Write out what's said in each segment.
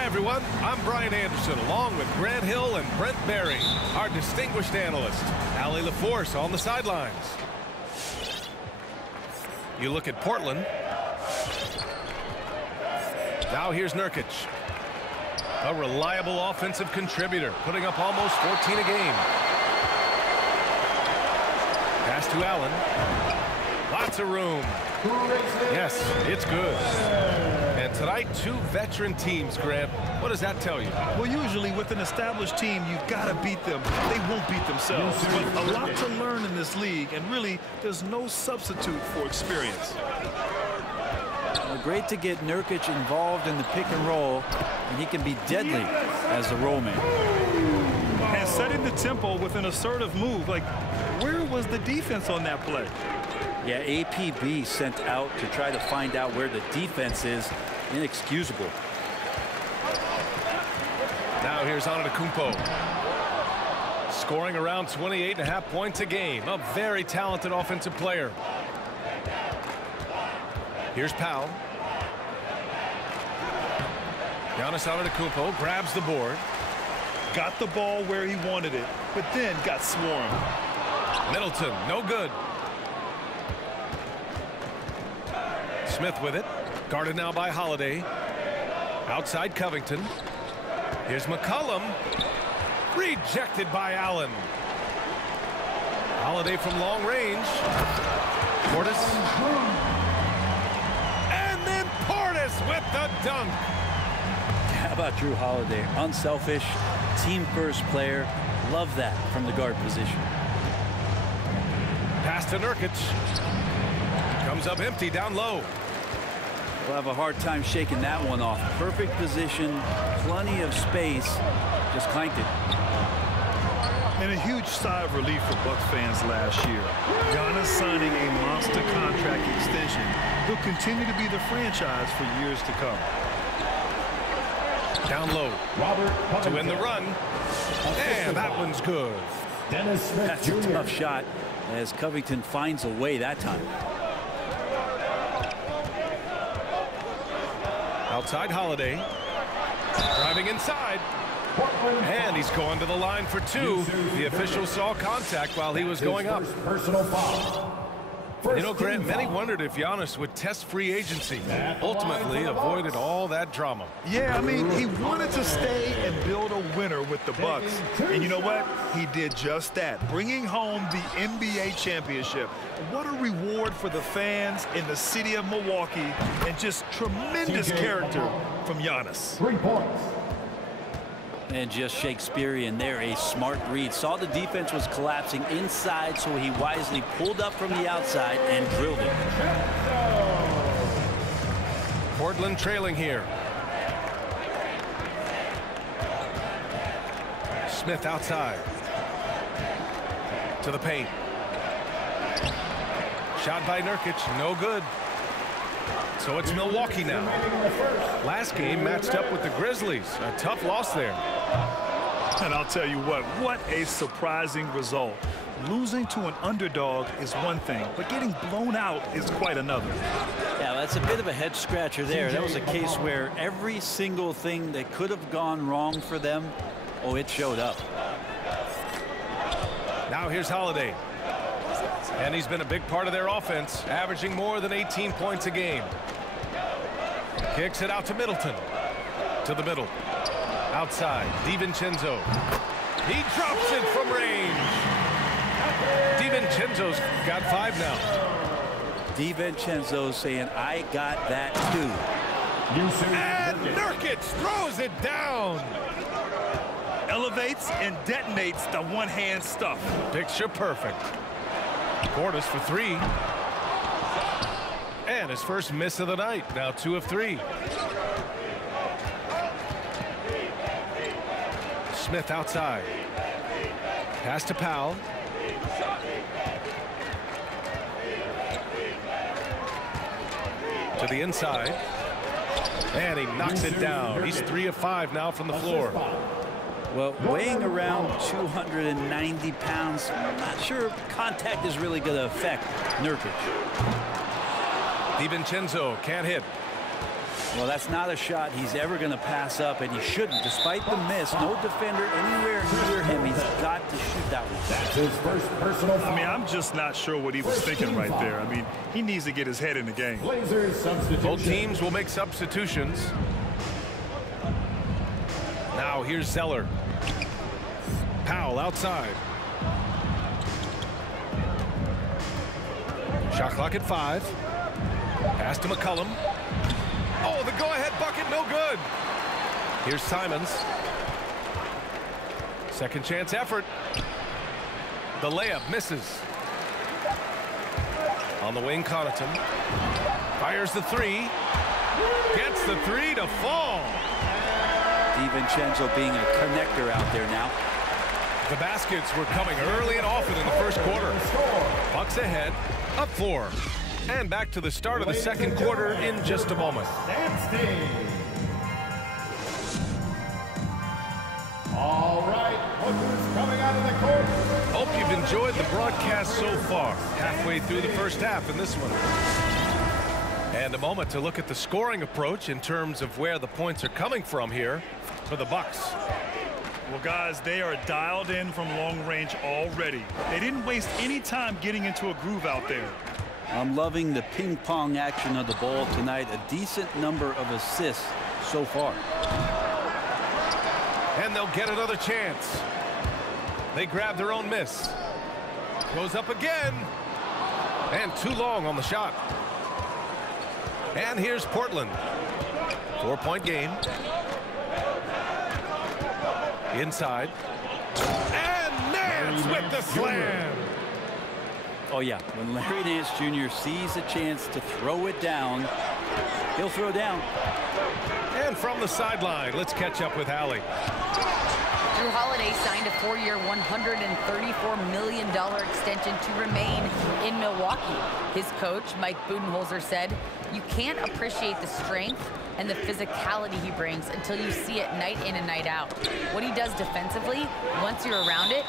Hi, everyone. I'm Brian Anderson, along with Grant Hill and Brent Berry, our distinguished analyst. Allie LaForce on the sidelines. You look at Portland. Now here's Nurkic. A reliable offensive contributor, putting up almost 14 a game. Pass to Allen. Lots of room. Yes, it's good. And tonight, two veteran teams, Grant. What does that tell you? Well, usually with an established team, you've got to beat them. They won't beat themselves. But a lot to learn in this league, and really, there's no substitute for experience. Well, great to get Nurkic involved in the pick and roll, and he can be deadly as a roll man. And setting the tempo with an assertive move. Like, where was the defense on that play? Yeah, APB sent out to try to find out where the defense is. Inexcusable. Now here's Antetokounmpo. Scoring around 28.5 points a game. A very talented offensive player. Here's Powell. Giannis Antetokounmpo grabs the board. Got the ball where he wanted it, but then got swarmed. Middleton, no good. Smith with it. Guarded now by Holiday. Outside Covington. Here's McCollum. Rejected by Allen. Holiday from long range. Portis. And then Portis with the dunk. How about Drew Holiday? Unselfish, team-first player. Love that from the guard position. Pass to Nurkic. Comes up empty down low. We'll have a hard time shaking that one off. Perfect position, plenty of space. Just clanked it. And a huge sigh of relief for Bucks fans last year. Giannis signing a monster contract extension. He'll continue to be the franchise for years to come. Down low. To win the run. And that one's good. That's a tough shot as Covington finds a way that time. Outside Holiday. Driving inside. And he's going to the line for two. The official saw contact while he was going up. Personal foul. You know, Grant, many wondered if Giannis would test free agency. Ultimately avoided all that drama. Yeah, I mean, he wanted to stay and build a winner with the Bucks. And you know what? He did just that, bringing home the NBA championship. What a reward for the fans in the city of Milwaukee, and just tremendous character from Giannis. 3 points. And just Shakespearean there, a smart read. Saw the defense was collapsing inside, so he wisely pulled up from the outside and drilled it. Portland trailing here. Smith outside. To the paint. Shot by Nurkic, no good. So it's Milwaukee now. Last game matched up with the Grizzlies. A tough loss there. And I'll tell you what a surprising result. Losing to an underdog is one thing, but getting blown out is quite another. Yeah, that's a bit of a head scratcher there. That was a case where every single thing that could have gone wrong for them, oh, it showed up. Now here's Holiday. And he's been a big part of their offense, averaging more than 18 points a game. Kicks it out to Middleton. To the middle. Outside, DiVincenzo. He drops it from range. DiVincenzo's got 5 now. DiVincenzo saying, I got that too. And Nurkic throws it down. Elevates and detonates the one-hand stuff. Picture perfect. Portis for 3. And his first miss of the night. Now 2 of 3. Smith outside. Pass to Powell. To the inside. And he knocks it down. He's 3 of 5 now from the floor. Well, weighing around 290 pounds, I'm not sure contact is really going to affect Nurkic. DiVincenzo can't hit. Well, that's not a shot he's ever going to pass up, and he shouldn't. Despite the miss, no defender anywhere near him. He's got to shoot that one. That's his first personal foul. I mean, I'm just not sure what he was thinking right there. I mean, he needs to get his head in the game. Blazers substitution. Both teams will make substitutions. Now here's Zeller. Powell outside. Shot clock at 5. Pass to McCollum. Oh, the go-ahead bucket, no good. Here's Simons. Second chance effort. The layup misses. On the wing, Connaughton. Fires the 3. Gets the 3 to fall. DiVincenzo being a connector out there now. The baskets were coming early and often in the first quarter. Bucks ahead, up 4. And back to the start of the second quarter in just a moment. All right, who's coming out of the court? Hope you've enjoyed the broadcast so far. Halfway through the first half in this one. And a moment to look at the scoring approach in terms of where the points are coming from here for the Bucks. Well, guys, they are dialed in from long range already. They didn't waste any time getting into a groove out there. I'm loving the ping-pong action of the ball tonight. A decent number of assists so far. And they'll get another chance. They grab their own miss. Goes up again. And too long on the shot. And here's Portland. 4-point game. Inside. And Nance with the slam. Oh, yeah. When Larry Nance Jr. sees a chance to throw it down, he'll throw down. And from the sideline, let's catch up with Allie. Drew Holiday signed a 4-year, $134 million extension to remain in Milwaukee. His coach, Mike Budenholzer, said, "You can't appreciate the strength and the physicality he brings until you see it night in and night out. What he does defensively, once you're around it,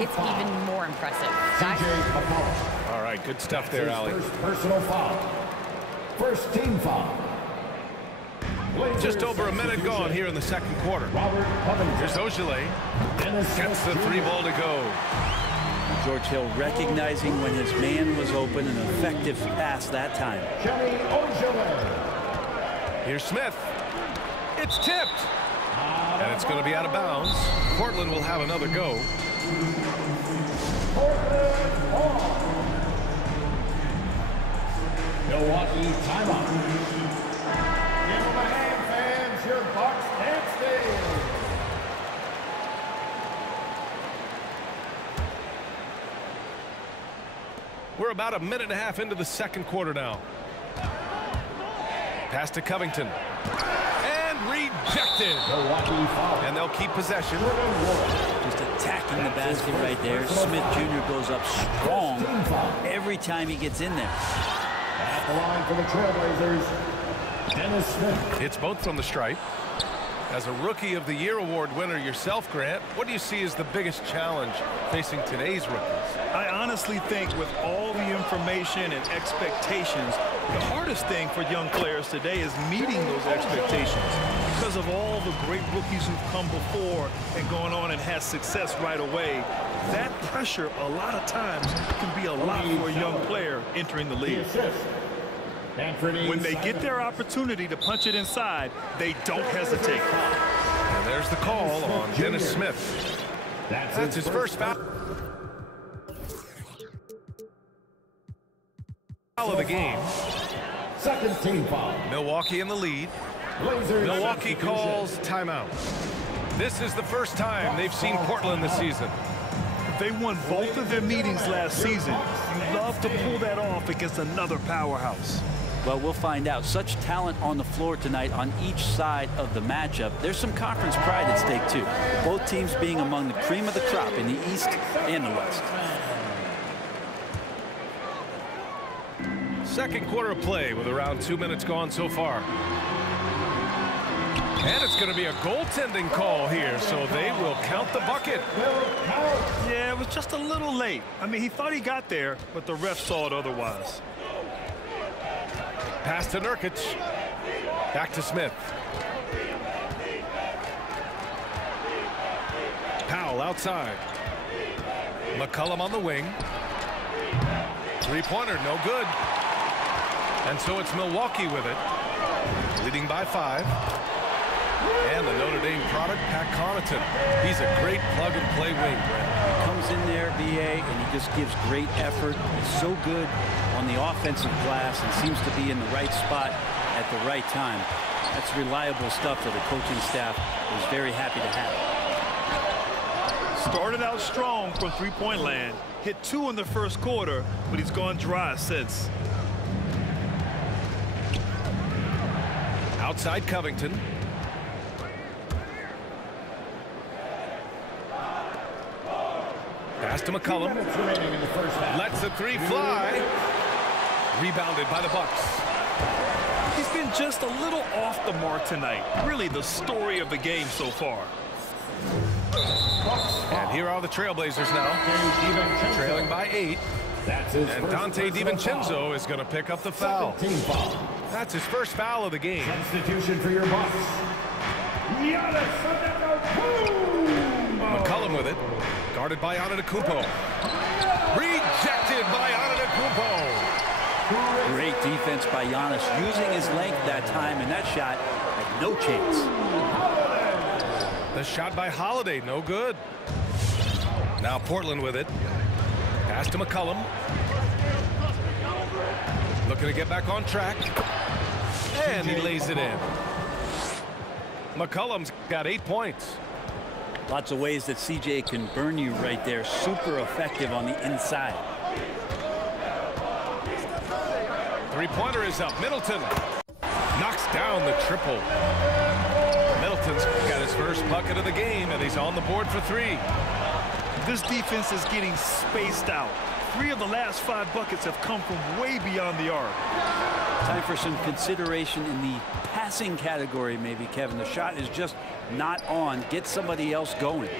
it's even more impressive." Guys? All right, good stuff there, Allie. First personal foul. First team foul. Just over a minute gone here in the second quarter. Here's Ogilvy. Gets the 3-ball to go. George Hill recognizing when his man was open, an effective pass that time. Here's Smith. It's tipped. And it's going to be out of bounds. Portland will have another go. Milwaukee timeout. Give them a hand, fans. Your Bucks dance day. We're about a minute and a half into the second quarter now. Pass to Covington. And rejected. And they'll keep possession. Just attacking the basket right there. Smith Jr. goes up strong every time he gets in there. At the line for the Trailblazers, Dennis Smith. It's both from the stripe. As a Rookie of the Year award winner yourself, Grant, what do you see as the biggest challenge facing today's rookies? I honestly think with all the information and expectations, the hardest thing for young players today is meeting those expectations. Because of all the great rookies who've come before and gone on and had success right away, that pressure a lot of times can be a lot for a young player entering the league. When they get their opportunity to punch it inside, they don't hesitate. And there's the call on Dennis Smith. That's his first foul of the game. Second team foul. Milwaukee in the lead. Milwaukee calls timeout. This is the first time they've seen Portland this season. They won both of their meetings last season. You love to pull that off against another powerhouse. Well, we'll find out. Such talent on the floor tonight on each side of the matchup. There's some conference pride at stake, too. Both teams being among the cream of the crop in the East and the West. Second quarter of play with around 2 minutes gone so far. And it's going to be a goaltending call here, so they will count the bucket. Yeah, it was just a little late. I mean, he thought he got there, but the ref saw it otherwise. Pass to Nurkic. Back to Smith. Powell outside. McCollum on the wing. Three-pointer, no good. And so it's Milwaukee with it, leading by 5. And the Notre Dame product, Pat Connaughton. He's a great plug-and-play wing, Brent. He comes in there, BA, and he just gives great effort. He's so good on the offensive glass and seems to be in the right spot at the right time. That's reliable stuff that the coaching staff is very happy to have. Started out strong from three-point land. Hit 2 in the first quarter, but he's gone dry since. Outside Covington. Pass to McCollum. Lets the three fly. Rebounded by the Bucks. He's been just a little off the mark tonight. Really the story of the game so far. And here are the Trailblazers now, trailing by 8. And Dante DiVincenzo is going to pick up the foul. That's his first foul of the game. Substitution for your Bucks. McCollum with it, guarded by Antetokounmpo. Rejected by Antetokounmpo. Great defense by Giannis, using his length that time, and that shot had no chance. The shot by Holiday, no good. Now Portland with it. Pass to McCollum. Looking to get back on track. And he lays it in. McCollum's got 8 points. Lots of ways that CJ can burn you right there. Super effective on the inside. Three-pointer is up. Middleton knocks down the triple. Middleton's got his first bucket of the game, and he's on the board for 3. This defense is getting spaced out. 3 of the last 5 buckets have come from way beyond the arc. Time for some consideration in the passing category, maybe, Kevin. The shot is just not on. Get somebody else going.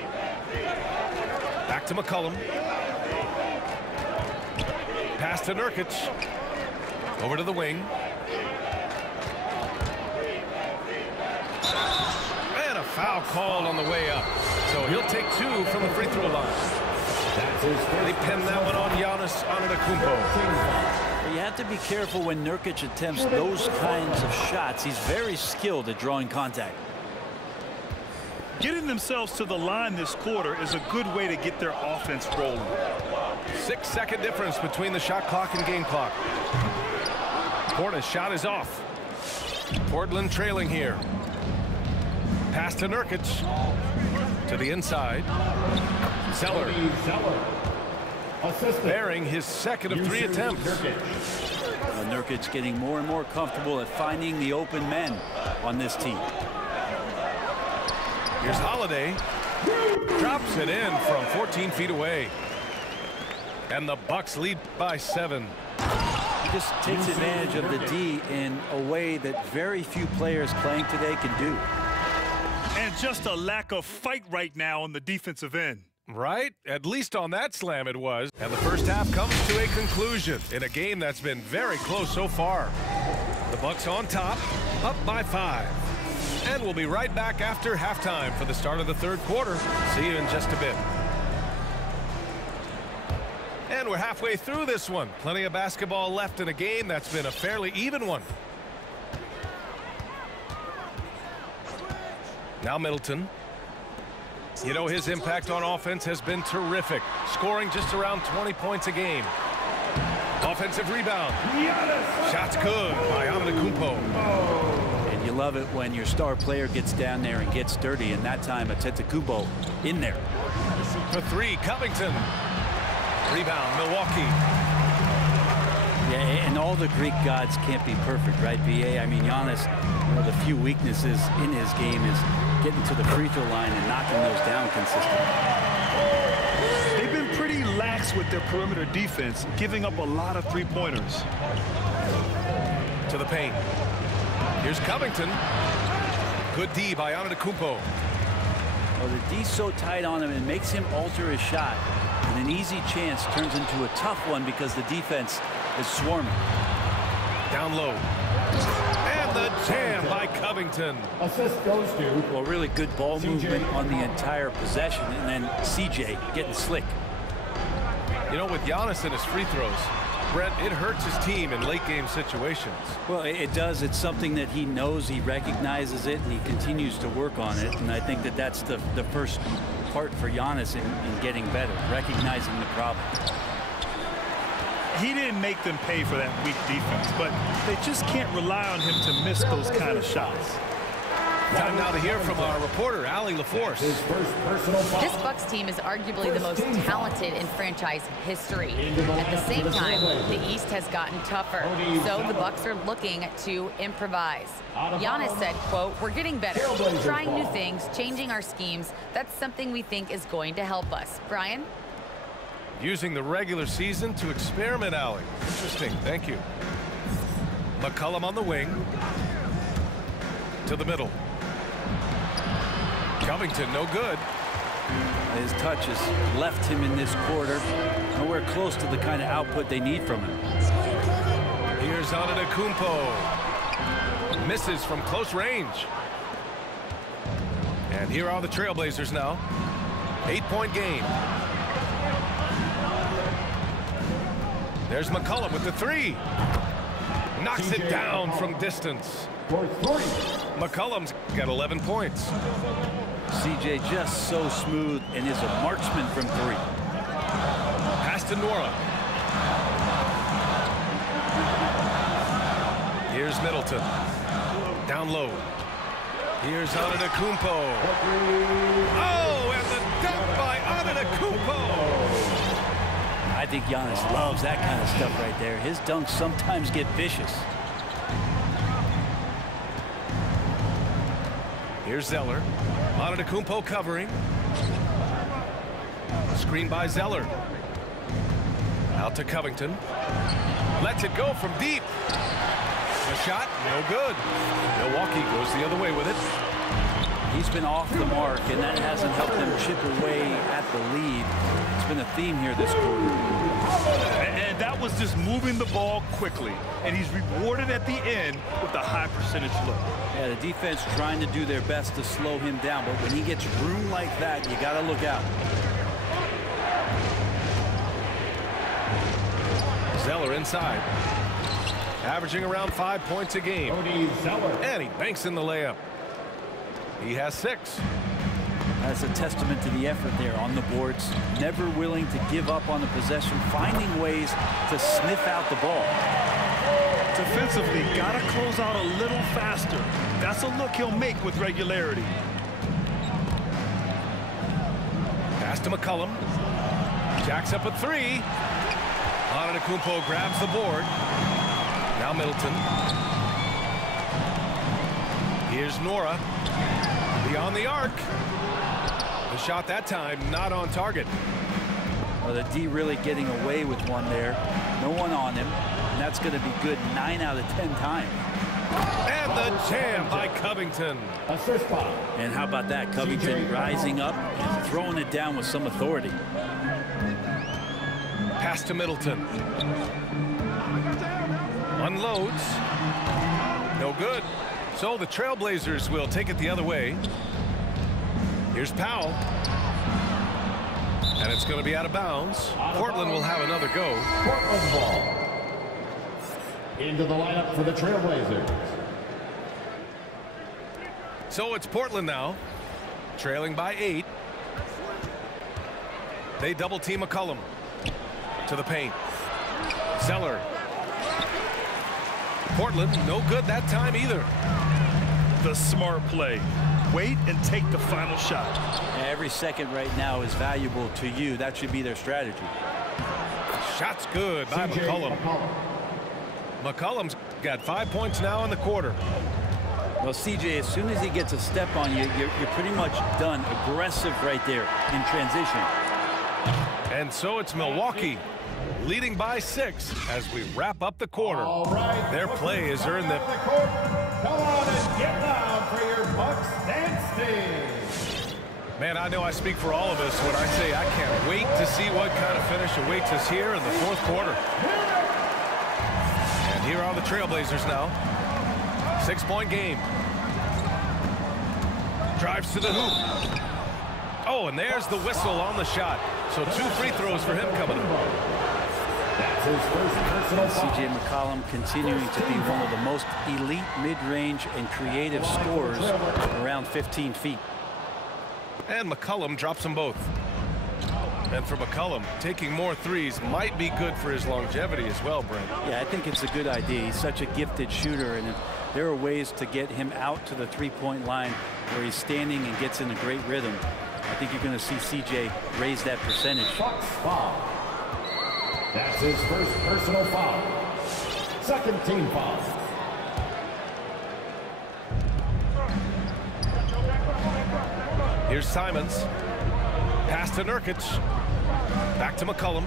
Back to McCollum. Pass to Nurkic. Over to the wing. And a foul called on the way up. So he'll take 2 from the free throw line. They pin that one on Giannis Antetokounmpo. You have to be careful when Nurkic attempts those kinds of shots. He's very skilled at drawing contact. Getting themselves to the line this quarter is a good way to get their offense rolling. 6-second difference between the shot clock and game clock. Porter's shot is off. Portland trailing here. Pass to Nurkic. To the inside. Zeller. Bearing his second of 3 attempts. Nurkic getting more and more comfortable at finding the open men on this team. Here's Holiday. Drops it in from 14 feet away. And the Bucks lead by 7. He just takes advantage of the D in a way that very few players playing today can do. And just a lack of fight right now on the defensive end. Right? At least on that slam it was. And the first half comes to a conclusion in a game that's been very close so far. The Bucks on top, up by 5. And we'll be right back after halftime for the start of the third quarter. See you in just a bit. And we're halfway through this one. Plenty of basketball left in a game that's been a fairly even one. Now Middleton. You know, his impact on offense has been terrific, scoring just around 20 points a game. Offensive rebound. Shot's good by Antetokounmpo. And you love it when your star player gets down there and gets dirty, and that time Antetokounmpo in there. For 3, Covington. Rebound, Milwaukee. Yeah, and all the Greek gods can't be perfect, right, BA? I mean, Giannis, one of the few weaknesses in his game is getting to the free throw line and knocking those down consistently. They've been pretty lax with their perimeter defense, giving up a lot of three-pointers. To the paint. Here's Covington. Good D by Antetokounmpo. Well, the D's so tight on him, it makes him alter his shot. And an easy chance turns into a tough one because the defense is swarming. Down low. And the jam by Covington. Assist goes to. Well, really good ball movement on the entire possession, and then CJ getting slick. You know, with Giannis and his free throws, Brent, it hurts his team in late game situations. Well, it does. It's something that he knows, he recognizes it, and he continues to work on it. And I think that that's the first part for Giannis in getting better, recognizing the problem. He didn't make them pay for that weak defense, but they just can't rely on him to miss those kind of shots. Time now to hear from our reporter, Allie LaForce. His first personal foul. This Bucks team is arguably the most talented in franchise history. At the same time, the East has gotten tougher, so the Bucks are looking to improvise. Giannis said, quote, "We're getting better, trying new things, changing our schemes. That's something we think is going to help us." Brian? Using the regular season to experiment, Allie. Interesting, thank you. McCollum on the wing. To the middle. Covington, no good. His touch has left him in this quarter. Nowhere close to the kind of output they need from him. Here's Antetokounmpo. Misses from close range. And here are the Trailblazers now. 8-point game. There's McCollum with the three. Knocks it down from distance. McCollum's got 11 points. CJ just so smooth and is a marksman from three. Pass to Nora. Here's Middleton. Down low. Here's Antetokounmpo. Oh, and the dunk by Antetokounmpo. I think Giannis loves that kind of stuff right there. His dunks sometimes get vicious. Here's Zeller. Antetokounmpo covering. Screen by Zeller. Out to Covington. Lets it go from deep. The shot, no good. Milwaukee goes the other way with it. He's been off the mark, and that hasn't helped them chip away at the lead. It's been a theme here this quarter. And that was just moving the ball quickly. And he's rewarded at the end with a high percentage look. Yeah, the defense trying to do their best to slow him down, but when he gets room like that, you got to look out. Zeller inside. Averaging around 5 points a game. And he banks in the layup. He has 6. That's a testament to the effort there on the boards. Never willing to give up on the possession, finding ways to sniff out the ball. Defensively, got to close out a little faster. That's a look he'll make with regularity. Pass to McCollum. Jacks up a 3. Antetokounmpo grabs the board. Now Middleton. Here's Nora. Beyond the arc. The shot that time not on target. Well, the D really getting away with one there. No one on him. And that's going to be good 9 out of 10 times. And the jam by Covington. Assist foul. And how about that? Covington rising up and throwing it down with some authority. Pass to Middleton. Unloads. No good. So the Trailblazers will take it the other way. Here's Powell. And it's going to be out of bounds. Portland will have another go. Portland ball. Into the lineup for the Trailblazers. So it's Portland now. Trailing by 8. They double team McCollum. To the paint. Zeller. Portland, no good that time either. The smart play. Wait and take the final shot. Every second right now is valuable to you. That should be their strategy. Shot's good by McCollum. McCollum's got 5 points now in the quarter. Well, CJ, as soon as he gets a step on you, you're pretty much done. Aggressive right there in transition. And so it's Milwaukee leading by 6 as we wrap up the quarter. Right. Their play has earned them. Come on and get down for your Bucks dance stage. Man, I know I speak for all of us when I say I can't wait to see what kind of finish awaits us here in the 4th quarter. And Here are the Trailblazers now. 6-point game. Drives to the hoop. Oh, and there's the whistle on the shot. So 2 free throws for him coming up. That's his first personal foul. C.J. McCollum continuing to be one of the most elite mid-range and creative scorers around 15 feet. And McCollum drops them both. And for McCollum, taking more threes might be good for his longevity as well, Brent. Yeah, I think it's a good idea. He's such a gifted shooter, and there are ways to get him out to the three-point line where he's standing and gets in a great rhythm. I think you're going to see C.J. raise that percentage. Bucks foul. That's his first personal foul. Second team foul. Here's Simons. Pass to Nurkic. Back to McCollum.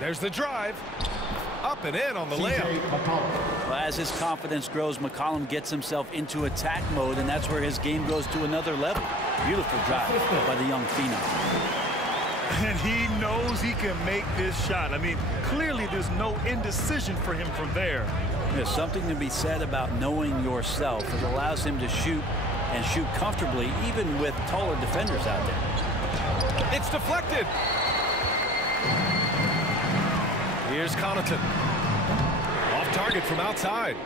There's the drive. Up and in on the layup. Well, as his confidence grows, McCollum gets himself into attack mode, and that's where his game goes to another level. Beautiful drive by the young phenom. And he knows he can make this shot. I mean, clearly there's no indecision for him from there. There's something to be said about knowing yourself. It allows him to shoot and shoot comfortably, even with taller defenders out there. It's deflected. Here's Connaughton. Off target from outside.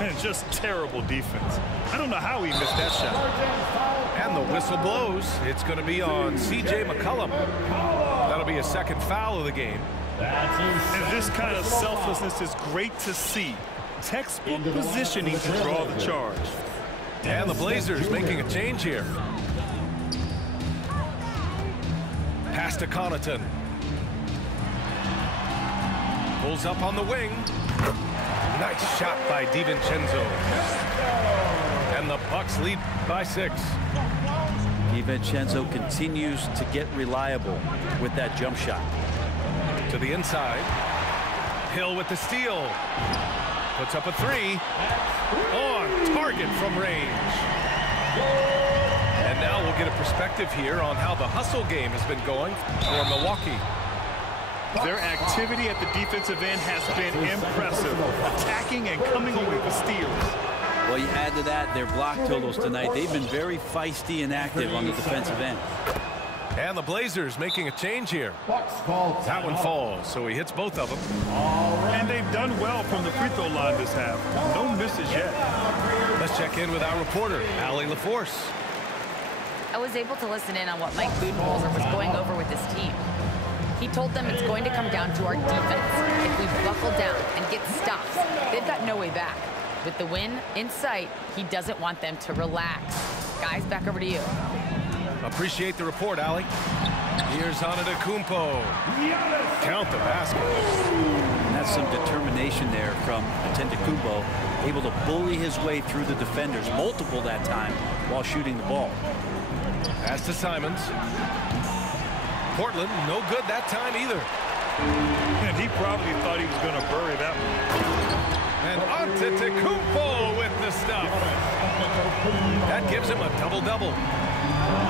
And just terrible defense. I don't know how he missed that shot. And the whistle blows. It's going to be on C.J. McCollum. That'll be a second foul of the game. And this kind of selflessness is great to see. Textbook positioning to draw the charge. And the Blazers making a change here. Pass to Connaughton. Pulls up on the wing. Nice shot by DiVincenzo. And the Bucks lead by 6. DiVincenzo continues to get reliable with that jump shot. To the inside. Hill with the steal. Puts up a 3. On target from range. And now we'll get a perspective here on how the hustle game has been going for Milwaukee. Their activity at the defensive end has been impressive, attacking and coming away with steals. Well, you add to that their block totals tonight. They've been very feisty and active on the defensive end. And the Blazers making a change here. That one falls, so he hits both of them. And they've done well from the free throw line this half. No misses yet. Let's check in with our reporter, Allie LaForce. I was able to listen in on what Mike Budenholzer was going over with his team. He told them it's going to come down to our defense. If we buckle down and get stops, they've got no way back. With the win in sight, he doesn't want them to relax. Guys, back over to you. Appreciate the report, Allie. Here's Antetokounmpo. Count the basket. And that's some determination there from Antetokounmpo, able to bully his way through the defenders, multiple that time, while shooting the ball. Pass to Simons. Portland, no good that time either. And he probably thought he was going to bury that one. And Antetokounmpo with the stuff. That gives him a double-double.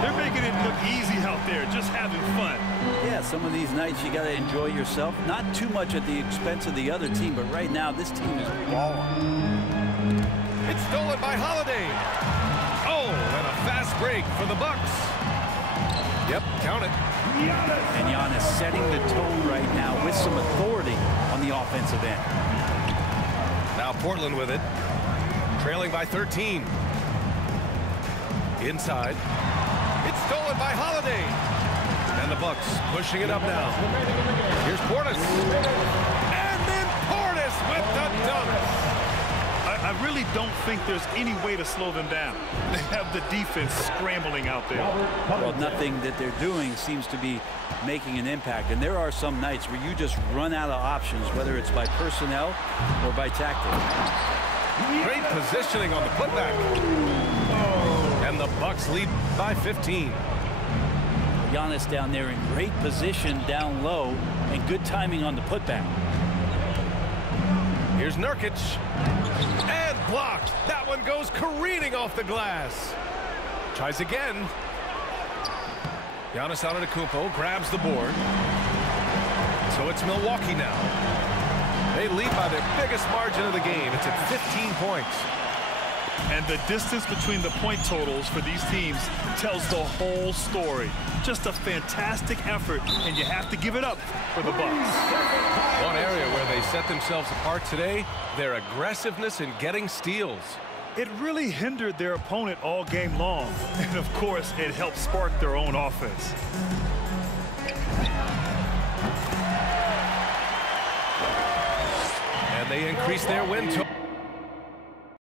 They're making it look easy out there, just having fun. Yeah, some of these nights you got to enjoy yourself. Not too much at the expense of the other team, but right now this team is balling. It's stolen by Holiday. Oh, and a fast break for the Bucks. Yep, count it. And Giannis setting the tone right now with some authority on the offensive end. Now Portland with it. Trailing by 13. Inside. It's stolen by Holiday. And the Bucks pushing it up now. Here's Portis. And then Portis with the dunk. I really don't think there's any way to slow them down. They have the defense scrambling out there. Well, nothing that they're doing seems to be making an impact. And there are some nights where you just run out of options, whether it's by personnel or by tactics. Great positioning on the putback. And the Bucks lead by 15. Giannis down there in great position down low and good timing on the putback. Here's Nurkic. And blocked. That one goes careening off the glass. Tries again. Giannis Antetokounmpo grabs the board. So it's Milwaukee now. They lead by their biggest margin of the game. It's at 15 points. And the distance between the point totals for these teams tells the whole story. Just a fantastic effort, and you have to give it up for the Bucks. One area where they set themselves apart today, their aggressiveness in getting steals. It really hindered their opponent all game long. And, of course, it helped spark their own offense. And they increase their win total.